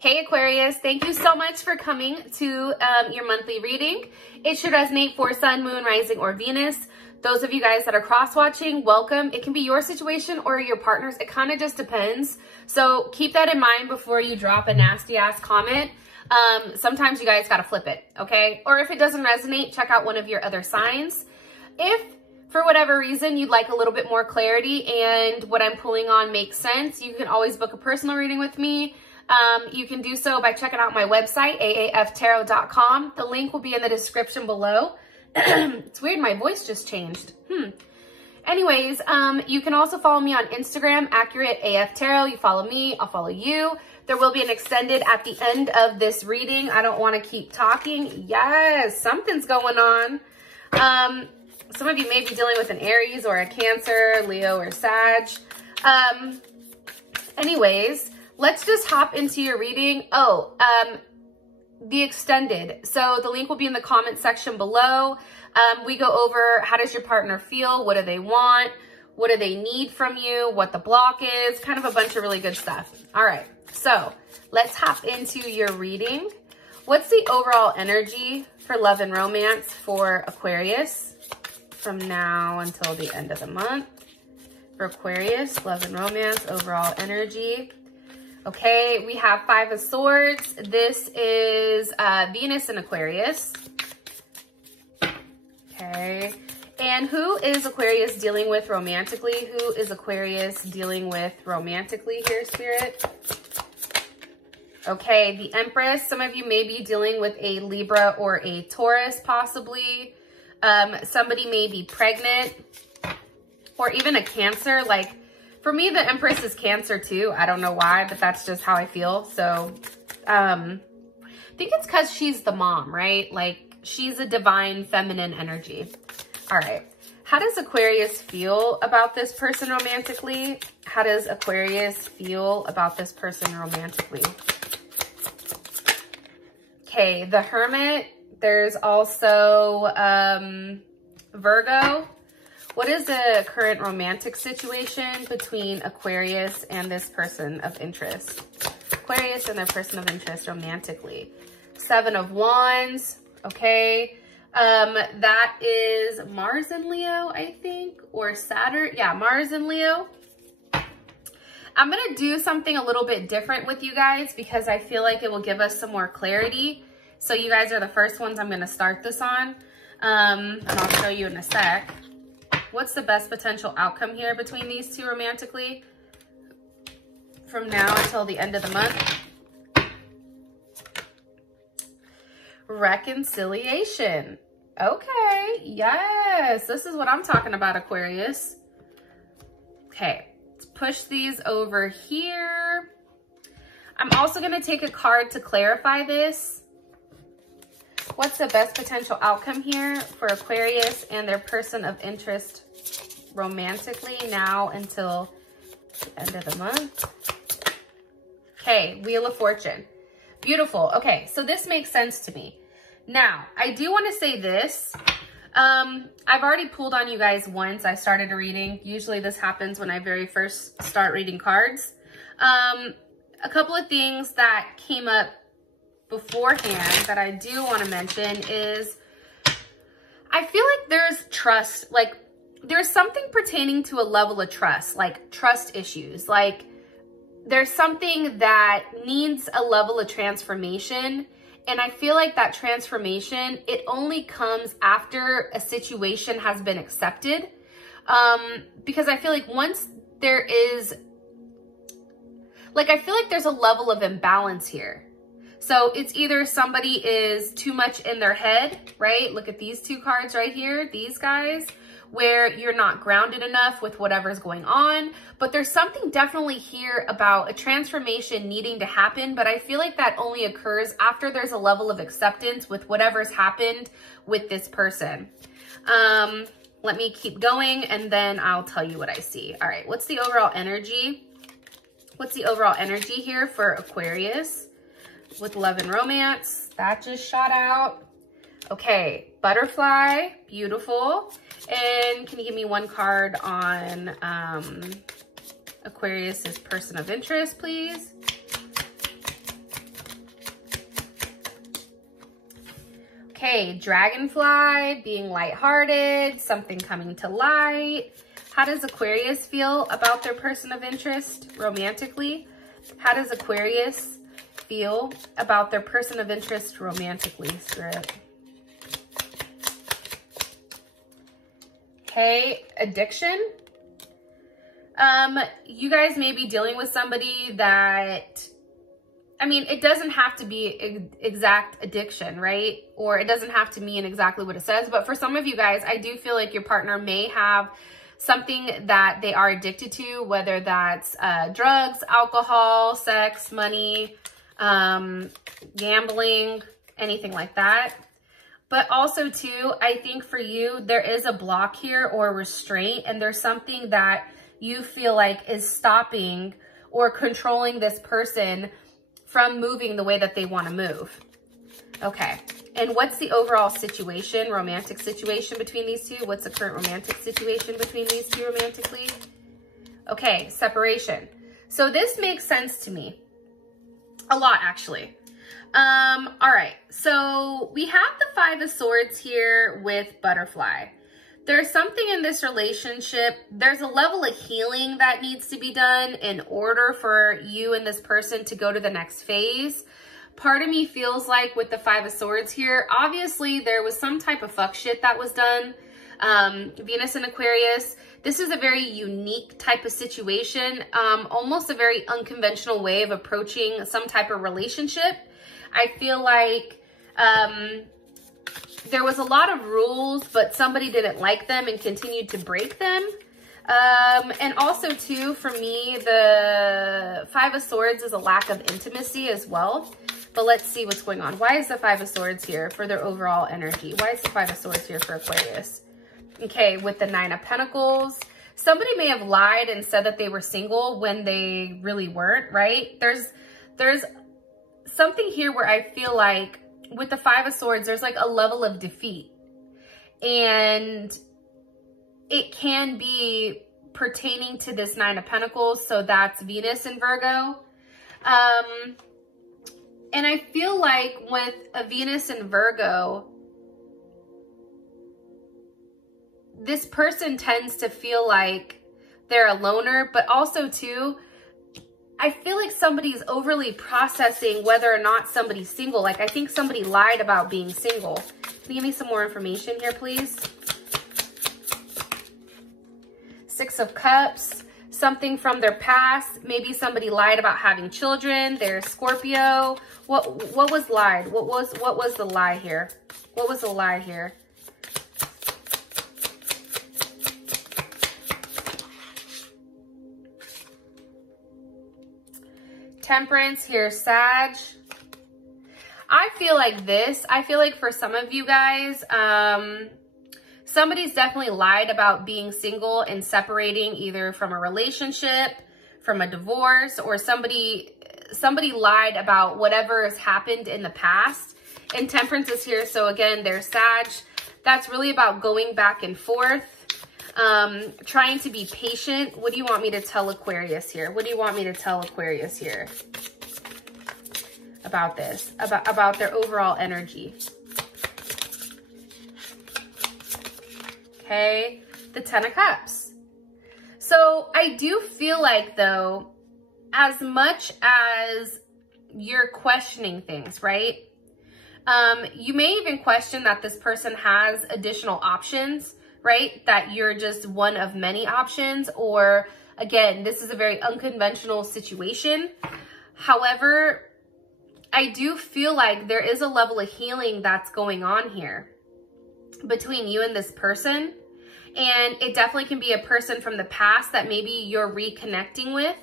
Hey Aquarius, thank you so much for coming to your monthly reading. It should resonate for Sun, Moon, Rising, or Venus. Those of you guys that are cross-watching, welcome. It can be your situation or your partner's. It kind of just depends. So keep that in mind before you drop a nasty-ass comment. Sometimes you guys got to flip it, okay? Or if it doesn't resonate, check out one of your other signs. If for whatever reason you'd like a little bit more clarity and what I'm pulling on makes sense, you can always book a personal reading with me. You can do so by checking out my website, aaftarot.com. The link will be in the description below. It's weird, my voice just changed. Anyways, you can also follow me on Instagram, AccurateAFTarot. You follow me, I'll follow you. There will be an extended at the end of this reading. I don't want to keep talking. Yes, something's going on. Some of you may be dealing with an Aries or a Cancer, Leo, or Sag. Anyways, let's just hop into your reading. The extended. So the link will be in the comment section below. We go over how does your partner feel? What do they want? What do they need from you? What the block is? Kind of a bunch of really good stuff. All right. So let's hop into your reading. What's the overall energy for love and romance for Aquarius from now until the end of the month? For Aquarius, love and romance, overall energy. Okay, we have Five of Swords. This is Venus in Aquarius. Okay, and who is Aquarius dealing with romantically? Who is Aquarius dealing with romantically here, Spirit? Okay, the Empress. Some of you may be dealing with a Libra or a Taurus, possibly. Somebody may be pregnant or even a Cancer. Like, for me, the Empress is Cancer too. I don't know why, but that's just how I feel. So, I think it's because she's the mom, right? Like, she's a divine feminine energy. All right. How does Aquarius feel about this person romantically? How does Aquarius feel about this person romantically? Okay, the Hermit. There's also Virgo. What is the current romantic situation between Aquarius and this person of interest? Aquarius and their person of interest romantically. Seven of Wands. Okay. That is Mars and Leo, I think, or Saturn. Yeah, Mars and Leo. I'm going to do something a little bit different with you guys because I feel like it will give us some more clarity. So you guys are the first ones I'm going to start this on. And I'll show you in a sec. What's the best potential outcome here between these two romantically from now until the end of the month? Reconciliation. Okay, yes, this is what I'm talking about, Aquarius. Okay, let's push these over here. I'm also going to take a card to clarify this. What's the best potential outcome here for Aquarius and their person of interest romantically now until the end of the month? Okay, Wheel of Fortune. Beautiful. Okay, so this makes sense to me. Now, I do want to say this. I've already pulled on you guys once I started a reading. Usually this happens when I very first start reading cards. A couple of things that came up beforehand that I do want to mention is I feel like there's trust, like there's something pertaining to a level of trust, like trust issues. Like there's something that needs a level of transformation. And I feel like that transformation, it only comes after a situation has been accepted. Because I feel like once there is, like, I feel like there's a level of imbalance here. So it's either somebody is too much in their head, right? Look at these two cards right here, these guys, where you're not grounded enough with whatever's going on. But there's something definitely here about a transformation needing to happen. But I feel like that only occurs after there's a level of acceptance with whatever's happened with this person. Let me keep going and then I'll tell you what I see. All right, what's the overall energy? What's the overall energy here for Aquarius with love and romance? That just shot out. Okay, butterfly, beautiful. And can you give me one card on Aquarius's person of interest, please? Okay, dragonfly, being lighthearted, something coming to light. How does Aquarius feel about their person of interest romantically? How does Aquarius feel about their person of interest romantically, Spirit? Okay, addiction. You guys may be dealing with somebody that, I mean, it doesn't have to be exact addiction, right? Or it doesn't have to mean exactly what it says. But for some of you guys, I do feel like your partner may have something that they are addicted to, whether that's drugs, alcohol, sex, money, gambling, anything like that. But also too, I think for you, there is a block here or restraint, and there's something that you feel like is stopping or controlling this person from moving the way that they want to move. Okay. And what's the overall situation, romantic situation between these two? What's the current romantic situation between these two romantically? Okay, separation. So this makes sense to me. A lot, actually. All right. So we have the Five of Swords here with butterfly. There's something in this relationship. There's a level of healing that needs to be done in order for you and this person to go to the next phase. Part of me feels like with the Five of Swords here, obviously there was some type of fuck shit that was done. Venus and Aquarius, this is a very unique type of situation, almost a very unconventional way of approaching some type of relationship. I feel like there was a lot of rules, but somebody didn't like them and continued to break them. And also too, for me, the Five of Swords is a lack of intimacy as well. But let's see what's going on. Why is the Five of Swords here for their overall energy? Why is the Five of Swords here for Aquarius? Okay, with the Nine of Pentacles, somebody may have lied and said that they were single when they really weren't, right? There's something here where I feel like with the Five of Swords, there's like a level of defeat. And it can be pertaining to this Nine of Pentacles. So that's Venus and Virgo. And I feel like with a Venus and Virgo, this person tends to feel like they're a loner, but also too, I feel like somebody's overly processing whether or not somebody's single. Like I think somebody lied about being single. Can you give me some more information here, please? Six of Cups, something from their past. Maybe somebody lied about having children. They're Scorpio. What was lied? What was the lie here? What was the lie here? Temperance here, Sag. I feel like this. I feel like for some of you guys, somebody's definitely lied about being single and separating either from a relationship, from a divorce, or somebody lied about whatever has happened in the past. And Temperance is here. So again, there's Sag. That's really about going back and forth, trying to be patient. What do you want me to tell Aquarius here? What do you want me to tell Aquarius here about this, about their overall energy? Okay, the Ten of Cups. So I do feel like though, as much as you're questioning things, right? You may even question that this person has additional options, right? That you're just one of many options, or again, this is a very unconventional situation. However, I do feel like there is a level of healing that's going on here between you and this person. And it definitely can be a person from the past that maybe you're reconnecting with.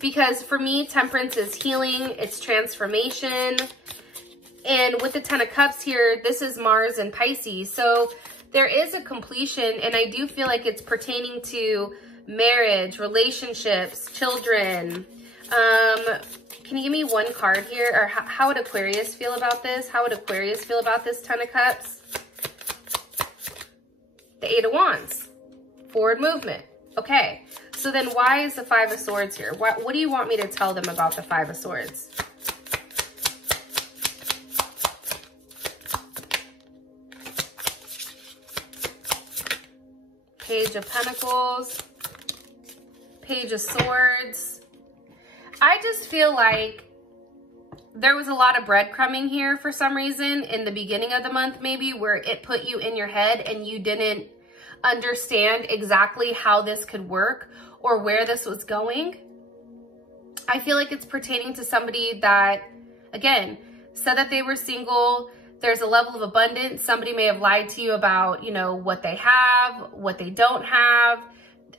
Because for me, Temperance is healing, it's transformation. And with the Ten of Cups here, this is Mars and Pisces. So there is a completion, and I do feel like it's pertaining to marriage, relationships, children. Can you give me one card here? Or how would Aquarius feel about this? How would Aquarius feel about this Ten of Cups? The Eight of Wands. Forward movement. Okay. So then why is the Five of Swords here? What do you want me to tell them about the Five of Swords? Page of Pentacles, Page of Swords. I just feel like there was a lot of breadcrumbing here for some reason in the beginning of the month, maybe, where it put you in your head and you didn't understand exactly how this could work or where this was going. I feel like it's pertaining to somebody that, again, said that they were single. There's a level of abundance. Somebody may have lied to you about, you know, what they have, what they don't have.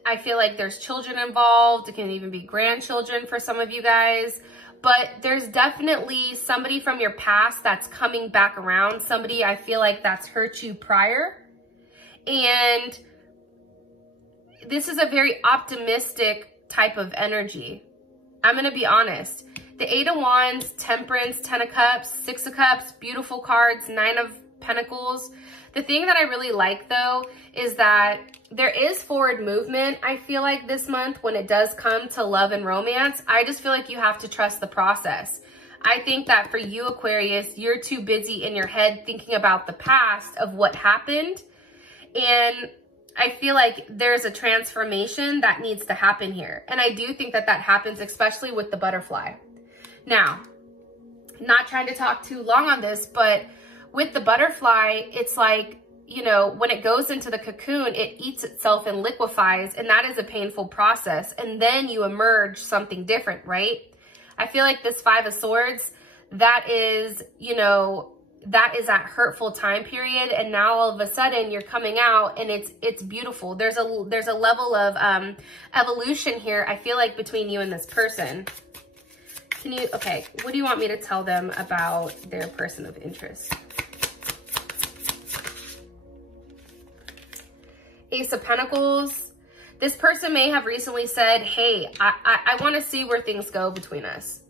I feel like there's children involved. It can even be grandchildren for some of you guys. But there's definitely somebody from your past that's coming back around. Somebody I feel like that's hurt you prior. And this is a very optimistic type of energy. I'm going to be honest. The 8 of Wands, Temperance, 10 of Cups, 6 of Cups, beautiful cards, 9 of Pentacles. The thing that I really like, though, is that there is forward movement, I feel like, this month when it does come to love and romance. I just feel like you have to trust the process. I think that for you, Aquarius, you're too busy in your head thinking about the past of what happened. And I feel like there's a transformation that needs to happen here. And I do think that that happens, especially with the butterfly. Now, not trying to talk too long on this, but with the butterfly, it's like, you know, when it goes into the cocoon, it eats itself and liquefies, and that is a painful process. And then you emerge something different, right? I feel like this 5 of Swords, that is, you know, that is that hurtful time period, and now all of a sudden you're coming out and it's beautiful. There's a level of evolution here, I feel like, between you and this person. Okay, what do you want me to tell them about their person of interest? Ace of Pentacles. This person may have recently said, hey, I want to see where things go between us.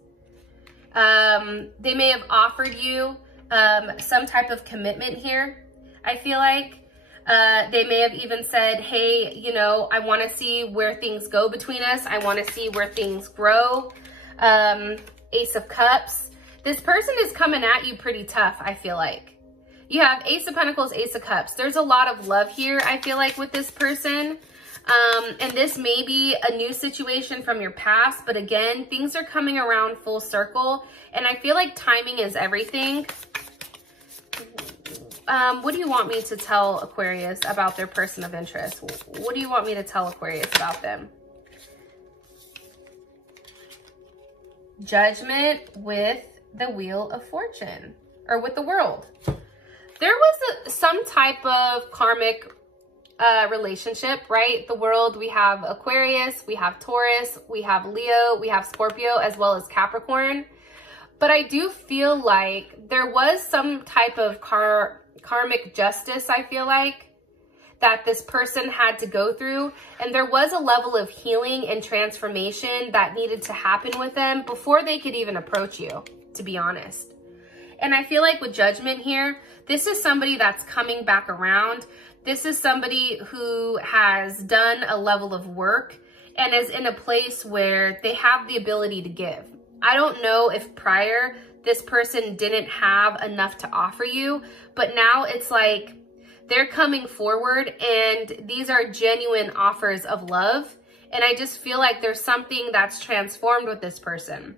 They may have offered you some type of commitment here, I feel like. They may have even said, hey, you know, I want to see where things go between us. I want to see where things grow. Ace of Cups. This person is coming at you pretty tough, I feel like. You have Ace of Pentacles, Ace of Cups. There's a lot of love here, I feel like, with this person. And this may be a new situation from your past, but again, things are coming around full circle. And I feel like timing is everything. What do you want me to tell Aquarius about their person of interest? What do you want me to tell Aquarius about them? Judgment with the Wheel of Fortune, or with the World. There was some type of karmic relationship, right? The World, we have Aquarius, we have Taurus, we have Leo, we have Scorpio, as well as Capricorn. But I do feel like there was some type of karmic justice, I feel like, that this person had to go through. And there was a level of healing and transformation that needed to happen with them before they could even approach you, to be honest. And I feel like with Judgment here, this is somebody that's coming back around. This is somebody who has done a level of work and is in a place where they have the ability to give. I don't know if prior this person didn't have enough to offer you, but now it's like they're coming forward and these are genuine offers of love. And I just feel like there's something that's transformed with this person.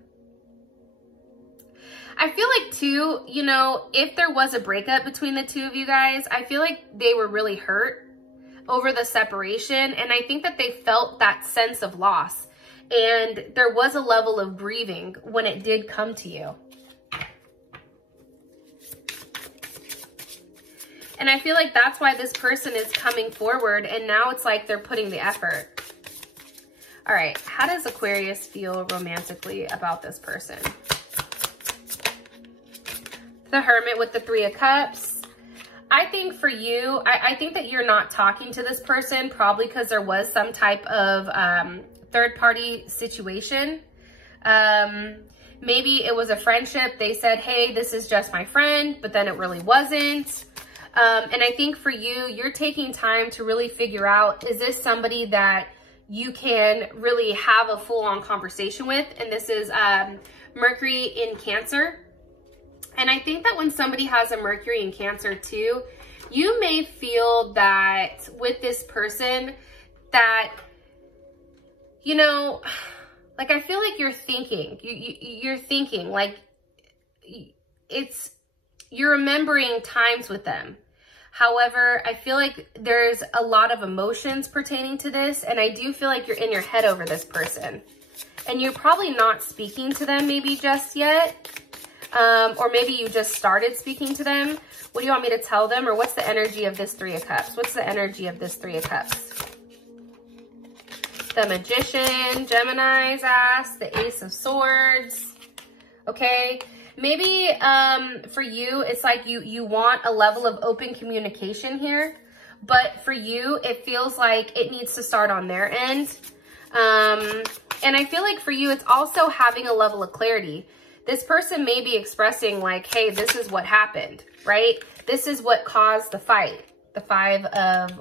I feel like too, you know, if there was a breakup between the two of you guys, I feel like they were really hurt over the separation. And I think that they felt that sense of loss. And there was a level of grieving when it did come to you. And I feel like that's why this person is coming forward. And now it's like they're putting the effort. All right, how does Aquarius feel romantically about this person? The Hermit with the 3 of Cups. I think for you, I think that you're not talking to this person probably because there was some type of third-party situation. Maybe it was a friendship. They said, hey, this is just my friend, but then it really wasn't. And I think for you, you're taking time to really figure out, is this somebody that you can really have a full-on conversation with? And this is Mercury in Cancer. And I think that when somebody has a Mercury in Cancer too, You may feel that with this person that, you know, like I feel like you're thinking, you're thinking like you're remembering times with them. However, I feel like there's a lot of emotions pertaining to this, and I do feel like you're in your head over this person. And you're probably not speaking to them maybe just yet, or maybe you just started speaking to them. What do you want me to tell them? Or what's the energy of this Three of Cups? What's the energy of this Three of Cups? The Magician, Gemini's ass, the Ace of Swords, okay? Maybe for you, it's like you want a level of open communication here, but for you, it feels like it needs to start on their end. And I feel like for you, it's also having a level of clarity. This person may be expressing like, hey, this is what happened, right? This is what caused the fight. The Five of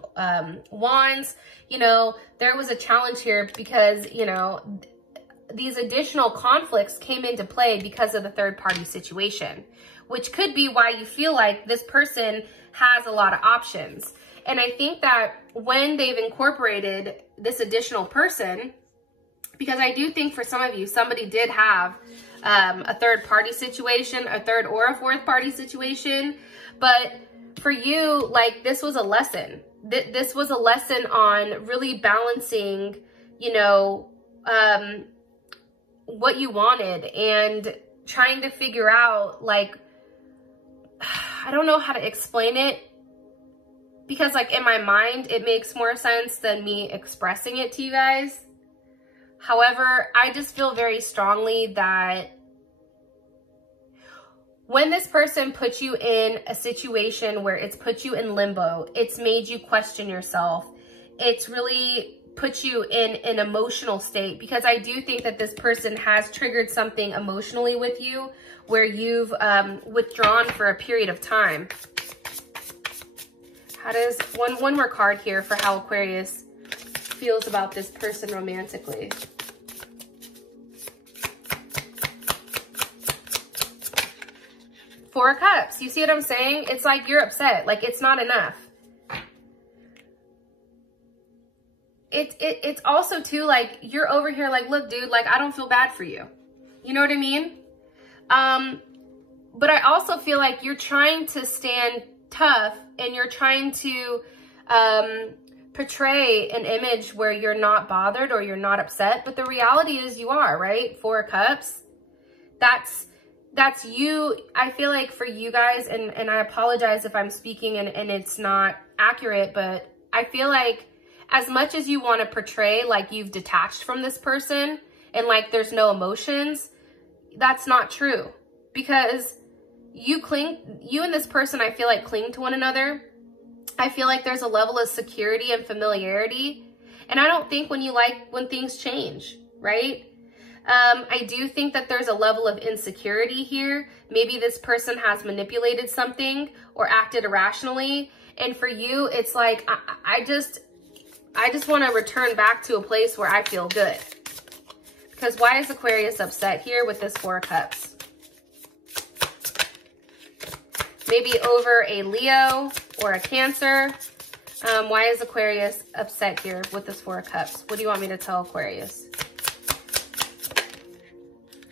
Wands, you know, there was a challenge here because, you know, these additional conflicts came into play because of the third party situation, which could be why you feel like this person has a lot of options. And I think that when they've incorporated this additional person, because I do think for some of you, somebody did have a third party situation, a third or a fourth party situation. But for you, like this was a lesson. This was a lesson on really balancing, you know, what you wanted and trying to figure out like, I don't know how to explain it because like in my mind, it makes more sense than me expressing it to you guys. However, I just feel very strongly that when this person puts you in a situation where it's put you in limbo, it's made you question yourself. It's really put you in an emotional state because I do think that this person has triggered something emotionally with you where you've withdrawn for a period of time. How does one more card here for how Aquarius feels about this person romantically? Four of Cups. You see what I'm saying? It's like you're upset. Like it's not enough. It's also too like you're over here like, look, dude, like I don't feel bad for you. You know what I mean? But I also feel like you're trying to stand tough and you're trying to portray an image where you're not bothered or you're not upset. But the reality is you are, right? Four of Cups. That's you. I feel like for you guys, and I apologize if I'm speaking and it's not accurate, but I feel like as much as you want to portray like you've detached from this person and like there's no emotions, that's not true. Because you and this person, I feel like cling to one another. I feel like there's a level of security and familiarity. And I don't think when things change, right? I do think that there's a level of insecurity here. Maybe this person has manipulated something or acted irrationally. And for you, it's like, I just want to return back to a place where I feel good. Because why is Aquarius upset here with this Four of Cups? Maybe over a Leo or a Cancer. Why is Aquarius upset here with this Four of Cups? What do you want me to tell Aquarius?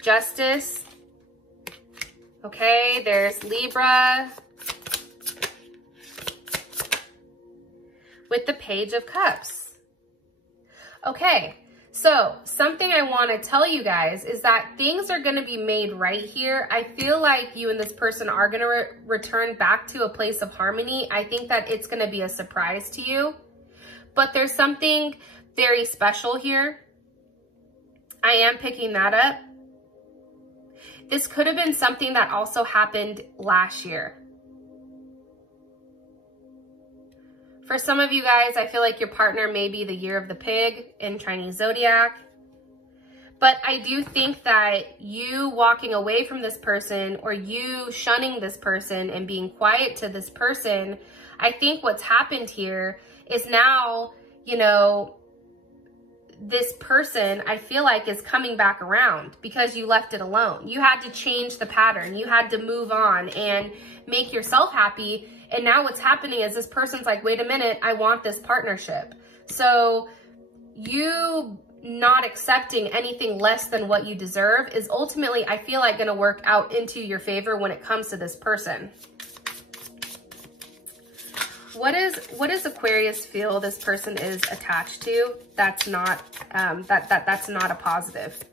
Justice. Okay, there's Libra. With the Page of Cups. Okay, so something I want to tell you guys is that things are going to be made right here. I feel like you and this person are going to return back to a place of harmony. I think that it's going to be a surprise to you. But there's something very special here. I am picking that up. This could have been something that also happened last year. For some of you guys, I feel like your partner may be the year of the pig in Chinese zodiac. But I do think that you walking away from this person or you shunning this person and being quiet to this person, I think what's happened here is now, you know, this person, I feel like, is coming back around because you left it alone. You had to change the pattern. You had to move on and make yourself happy. And now what's happening is this person's like, wait a minute, I want this partnership. So you not accepting anything less than what you deserve is ultimately, I feel like, going to work out into your favor when it comes to this person. What does Aquarius feel this person is attached to? That's not that's not a positive.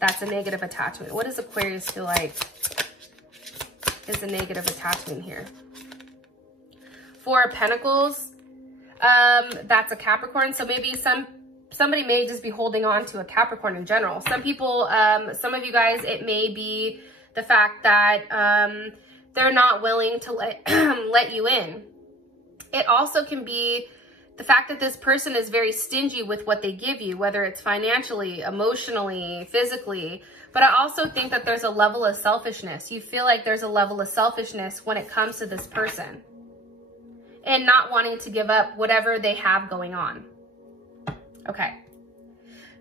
That's a negative attachment. What does Aquarius feel like is a negative attachment here? Four of Pentacles. That's a Capricorn. So maybe somebody may just be holding on to a Capricorn in general. Some people, some of you guys, it may be the fact that they're not willing to let you in. It also can be the fact that this person is very stingy with what they give you, whether it's financially, emotionally, physically. But I also think that there's a level of selfishness. You feel like there's a level of selfishness when it comes to this person and not wanting to give up whatever they have going on. Okay.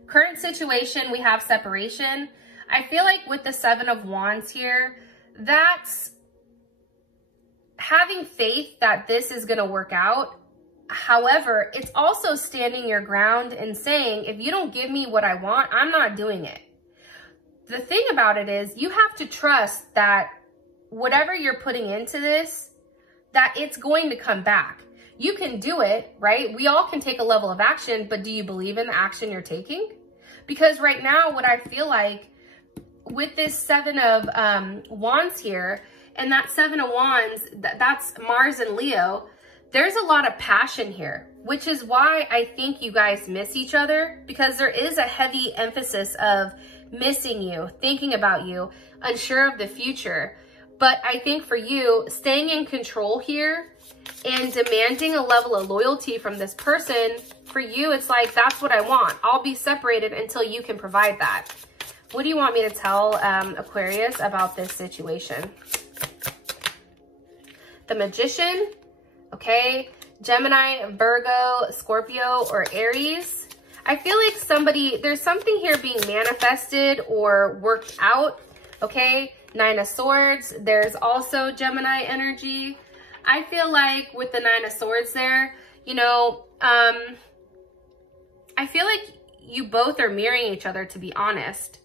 Current situation, we have separation. I feel like with the Seven of Wands here, that's having faith that this is going to work out. However, it's also standing your ground and saying, if you don't give me what I want, I'm not doing it. The thing about it is you have to trust that whatever you're putting into this, that it's going to come back. You can do it, right? We all can take a level of action, but do you believe in the action you're taking? Because right now, what I feel like with this Seven of Wands here, and that Seven of Wands, that's Mars and Leo, there's a lot of passion here, which is why I think you guys miss each other, because there is a heavy emphasis of missing you, thinking about you, unsure of the future. But I think for you, staying in control here and demanding a level of loyalty from this person, for you, it's like, that's what I want. I'll be separated until you can provide that. What do you want me to tell Aquarius about this situation? The Magician, okay, Gemini, Virgo, Scorpio, or Aries. I feel like there's something here being manifested or worked out, okay? Nine of Swords, there's also Gemini energy. I feel like with the Nine of Swords there, you know, I feel like you both are mirroring each other, to be honest.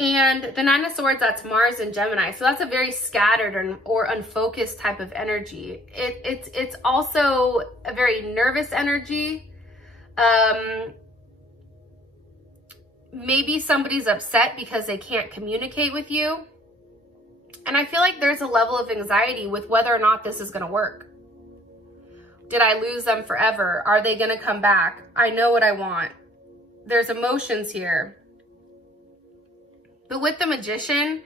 And the Nine of Swords, that's Mars and Gemini. So that's a very scattered or unfocused type of energy. It's also a very nervous energy. Maybe somebody's upset because they can't communicate with you. And I feel like there's a level of anxiety with whether or not this is going to work. Did I lose them forever? Are they going to come back? I know what I want. There's emotions here. But with the Magician,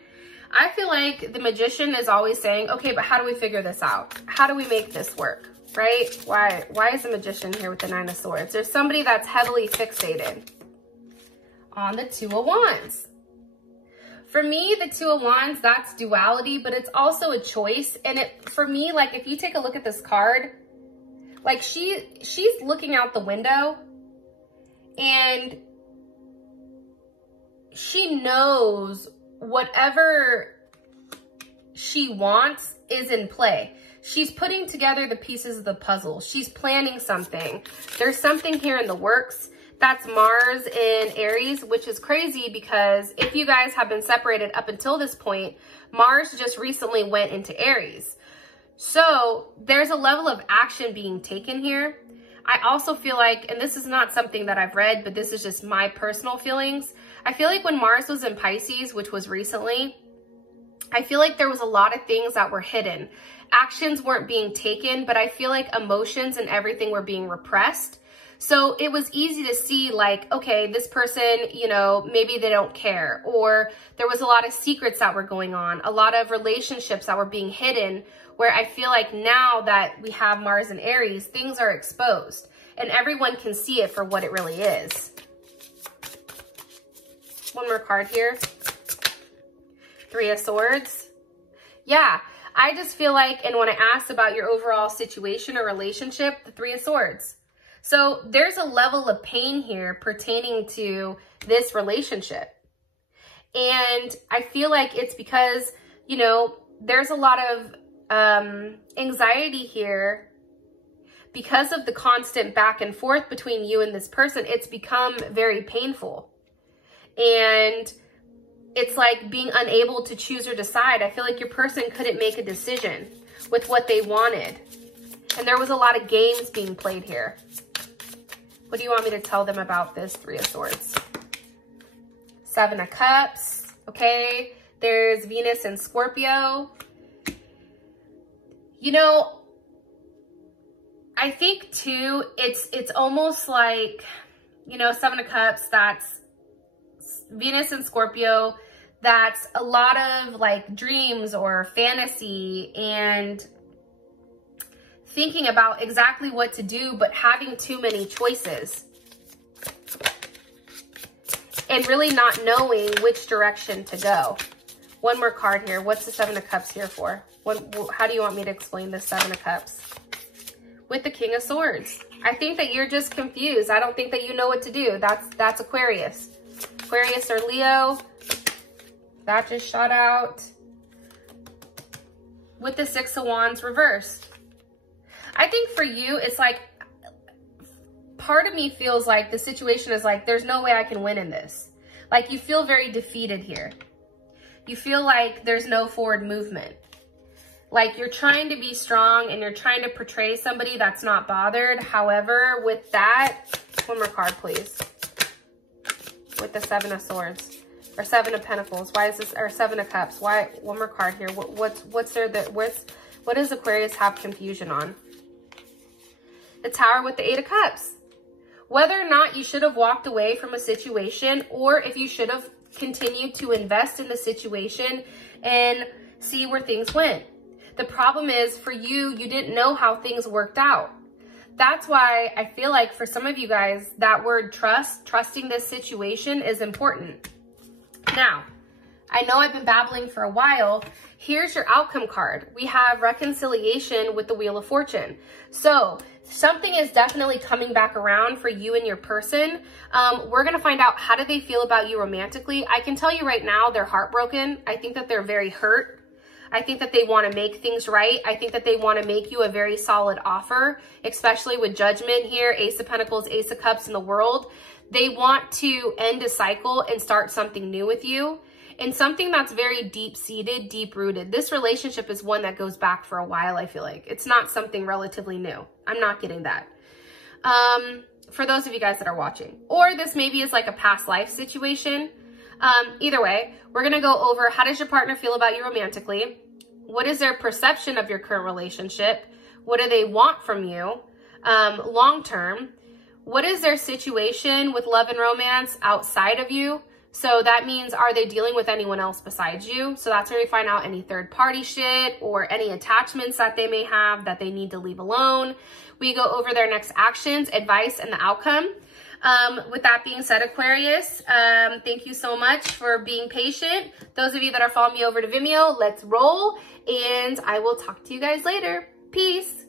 I feel like the Magician is always saying, okay, but how do we figure this out? How do we make this work, right? Why is the Magician here with the Nine of Swords? There's somebody that's heavily fixated on the Two of Wands. For me, the Two of Wands, that's duality, but it's also a choice. And for me, like, if you take a look at this card, like she's looking out the window and she knows whatever she wants is in play. She's putting together the pieces of the puzzle. She's planning something. There's something here in the works. That's Mars in Aries, which is crazy because if you guys have been separated up until this point, Mars just recently went into Aries. So there's a level of action being taken here. I also feel like, and this is not something that I've read, but this is just my personal feelings. I feel like when Mars was in Pisces, which was recently, I feel like there was a lot of things that were hidden. Actions weren't being taken, but I feel like emotions and everything were being repressed. So it was easy to see like, okay, this person, you know, maybe they don't care. Or there was a lot of secrets that were going on, a lot of relationships that were being hidden, where I feel like now that we have Mars and Aries, things are exposed and everyone can see it for what it really is. One more card here. Three of Swords. Yeah, I just feel like, and when I asked about your overall situation or relationship, the Three of Swords. So there's a level of pain here pertaining to this relationship. And I feel like it's because, you know, there's a lot of anxiety here. Because of the constant back and forth between you and this person, it's become very painful. And it's like being unable to choose or decide. I feel like your person couldn't make a decision with what they wanted. And there was a lot of games being played here. What do you want me to tell them about this Three of Swords? Seven of Cups, okay? There's Venus and Scorpio. You know, I think too, it's almost like, you know, Seven of Cups, that's Venus and Scorpio, that's a lot of like dreams or fantasy and thinking about exactly what to do, but having too many choices. And really not knowing which direction to go. One more card here. What's the Seven of Cups here for? How do you want me to explain this Seven of Cups? With the King of Swords. I think that you're just confused. I don't think that you know what to do. That's Aquarius. Aquarius or Leo. That just shot out. With the Six of Wands reversed. I think for you, it's like, part of me feels like the situation is like, there's no way I can win in this. Like you feel very defeated here. You feel like there's no forward movement. Like you're trying to be strong and you're trying to portray somebody that's not bothered. However, with that, one more card, please. With the Seven of Swords or Seven of Pentacles. Why is this, or Seven of Cups? Why, one more card here. What does Aquarius have confusion on? The Tower with the Eight of Cups. Whether or not you should have walked away from a situation or if you should have continued to invest in the situation and see where things went. The problem is for you, you didn't know how things worked out. That's why I feel like for some of you guys, that word trust, trusting this situation is important. Now, I know I've been babbling for a while. Here's your outcome card. We have reconciliation with the Wheel of Fortune. So something is definitely coming back around for you and your person. We're going to find out how do they feel about you romantically. I can tell you right now, they're heartbroken. I think that they're very hurt. I think that they want to make things right. I think that they want to make you a very solid offer, especially with Judgment here, Ace of Pentacles, Ace of Cups in the world. They want to end a cycle and start something new with you. And something that's very deep-seated, deep-rooted. This relationship is one that goes back for a while, I feel like. It's not something relatively new. I'm not getting that. For those of you guys that are watching. Or this maybe is like a past life situation. Either way, we're going to go over how does your partner feel about you romantically? What is their perception of your current relationship? What do they want from you long-term? What is their situation with love and romance outside of you? So that means, are they dealing with anyone else besides you? So that's where we find out any third party shit or any attachments that they may have that they need to leave alone. We go over their next actions, advice, and the outcome. With that being said, Aquarius, thank you so much for being patient. Those of you that are following me over to Vimeo, let's roll. And I will talk to you guys later. Peace.